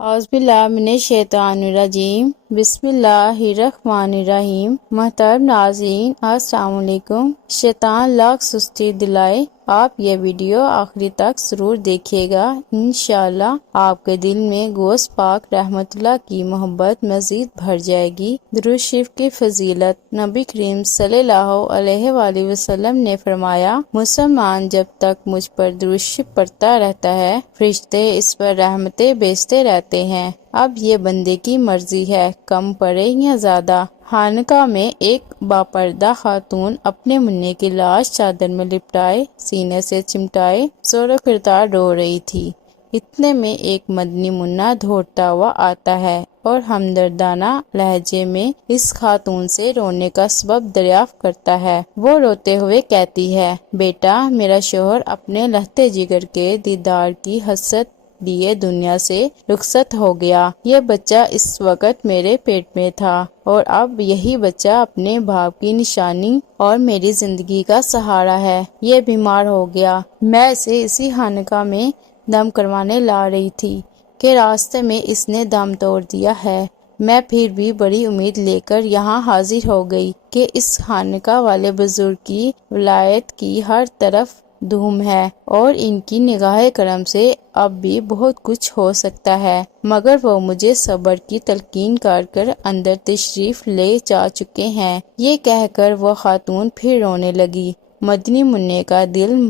اعوذ باللہ من الشیطان الرجیم بسم اللہ الرحمن الرحیم۔ محترم ناظرین السلام علیکم۔ شیطان لاکھ سستی دلائے، آپ یہ ویڈیو آخری تک ضرور دیکھیے گا، انشاءاللہ آپ کے دل میں گوس پاک رحمت اللہ کی محبت مزید بھر جائے گی۔ درود شریف کی فضیلت۔ نبی کریم صلی اللہ علیہ وآلہ وسلم نے فرمایا، مسلمان جب تک مجھ پر درود شریف پڑھتا رہتا ہے، فرشتے اس پر رحمتیں بیچتے رہتے ہیں۔ اب یہ بندے کی مرضی ہے، کم پڑے یا زیادہ۔ خانقاہ میں ایک باپردہ خاتون اپنے منی کی لاش چادر میں لپٹائے سینے سے چمٹائے زور و کرتار رو رہی تھی۔ اتنے میں ایک مدنی منا دوڑتا ہوا آتا ہے اور ہمدردانہ لہجے میں اس خاتون سے رونے کا سبب دریافت کرتا ہے۔ وہ روتے ہوئے کہتی ہے، بیٹا، میرا شوہر اپنے لہتے جگر کے دیدار کی حسرت لیے دنیا سے رخصت ہو گیا۔ یہ بچہ اس وقت میرے پیٹ میں تھا اور اب یہی بچہ اپنے باپ کی نشانی اور میری زندگی کا سہارا ہے۔ یہ بیمار ہو گیا۔ میں اسے اسی خانقاہ میں دم کروانے لا رہی تھی کہ راستے میں اس نے دم توڑ دیا ہے۔ میں پھر بھی بڑی امید لے کر یہاں حاضر ہو گئی کہ اس خانقاہ والے بزرگ کی ولایت کی ہر طرف دھوم ہے اور ان کی نگاہ کرم سے اب بھی بہت کچھ ہو سکتا ہے، مگر وہ مجھے صبر کی تلقین کر اندر تشریف لے جا چکے ہیں۔ یہ کہہ کر وہ خاتون پھر رونے لگی۔ مدنی منع کا دل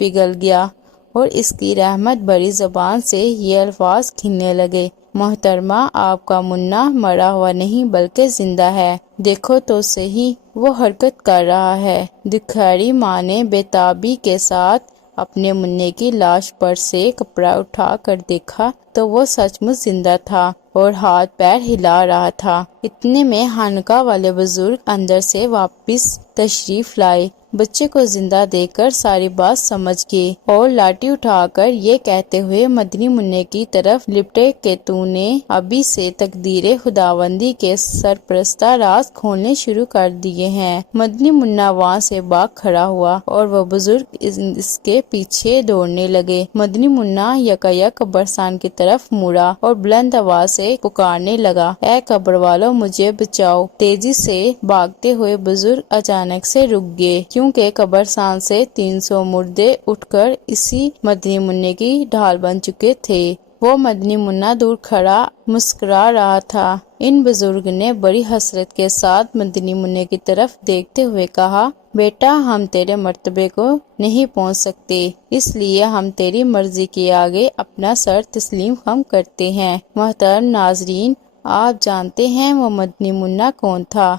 پگھل گیا اور اس کی رحمت بھری زبان سے یہ الفاظ کھلنے لگے، محترمہ، آپ کا منا مرا ہوا نہیں بلکہ زندہ ہے، دیکھو تو صحیح، وہ حرکت کر رہا ہے۔ دکھیری ماں نے بے تابی کے ساتھ اپنے منع کی لاش پر سے کپڑا اٹھا کر دیکھا تو وہ سچ مچ زندہ تھا اور ہاتھ پیر ہلا رہا تھا۔ اتنے میں خانقاہ والے بزرگ اندر سے واپس تشریف لائے، بچے کو زندہ دیکھ کر ساری بات سمجھ گئے اور لاٹھی اٹھا کر یہ کہتے ہوئے مدنی منع کی طرف لپٹے کہ تو نے ابھی سے تقدیر خداوندی کے سرپرستہ راز کھولنے شروع کر دیے ہیں۔ مدنی منع وہاں سے بھاگ کھڑا ہوا اور وہ بزرگ اس کے پیچھے دوڑنے لگے۔ مدنی منع یکایک قبرستان کی طرف مڑا اور بلند آواز سے پکارنے لگا، اے قبر والو، مجھے بچاؤ۔ تیزی سے بھاگتے ہوئے بزرگ اچانک سے رک گئے کیونکہ قبرستان سے 300 مردے اٹھ کر اسی مدنی منع کی ڈھال بن چکے تھے۔ وہ مدنی منع دور کھڑا مسکرا رہا تھا۔ ان بزرگ نے بڑی حسرت کے ساتھ مدنی منع کی طرف دیکھتے ہوئے کہا، بیٹا، ہم تیرے مرتبے کو نہیں پہنچ سکتے، اس لیے ہم تیری مرضی کے آگے اپنا سر تسلیم ہم کرتے ہیں۔ محترم ناظرین، آپ جانتے ہیں وہ مدنی منع کون تھا؟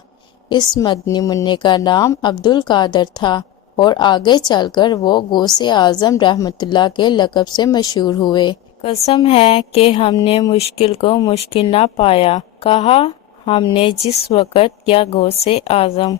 اس مدنی منع کا نام عبد القادر تھا اور آگے چل کر وہ غوث اعظم رحمت اللہ کے لقب سے مشہور ہوئے۔ قسم ہے کہ ہم نے مشکل کو مشکل نہ پایا، کہا ہم نے جس وقت یا غوث اعظم